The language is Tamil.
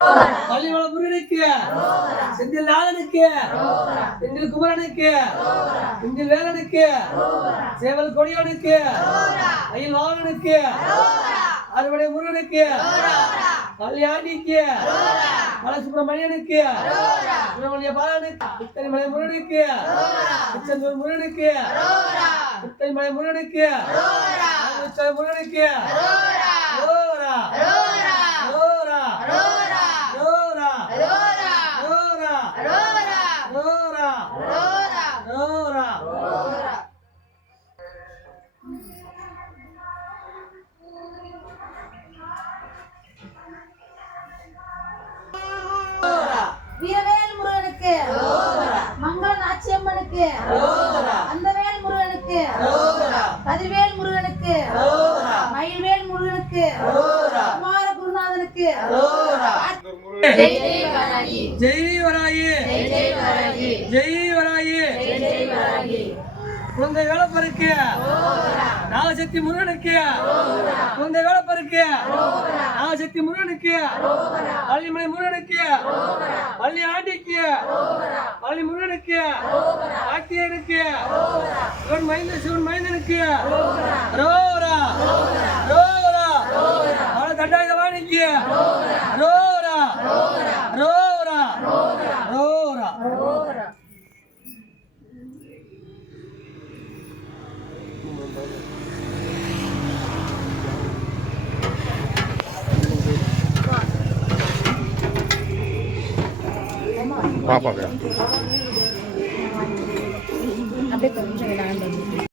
பள்ளிவள முருகனுக்கு. செந்தில் நாதனுக்கு. செந்தில் குமரனுக்கு. செந்தில் வேலனுக்கு. சேவல் கொடியவனுக்கு அயில் வாகனுக்கு அறுவடை முருகனுக்கு. கல்யாணிக்கு. பாலசுப்ரமணியனுக்கு சுப்பிரமணிய பாலனுக்கு. புத்தனிமலை முருகனுக்கு. திருச்செந்தூர் முருகனுக்கு. புத்தனிமலை முருகனுக்கு. முருகனுக்கு. நாச்சியம்மனுக்கு அந்தவேல் முருகனுக்கு. கதிர்வேல் முருகனுக்கு. மயில்வேல் முருகனுக்கு. குமார குருநாதனுக்கு. ஜெய் ஜெய் வராகி. ஜெய் வராயி ஜெய் வராயி குழந்தை வேலைப்பருக்கு நாகசக்தி முருகனுக்கு. குழந்தை வேலைப்பருக்கு நாகசக்தி முருகனுக்கு. பள்ளிமலை முருகனுக்கு. பள்ளி ஆண்டிக்கு பள்ளி முருகனுக்கு ஆக்கியனுக்கு சிவன் மைந்த சிவன் மைந்தனுக்கு ரோரா 嗯嗯嗯嗯嗯嗯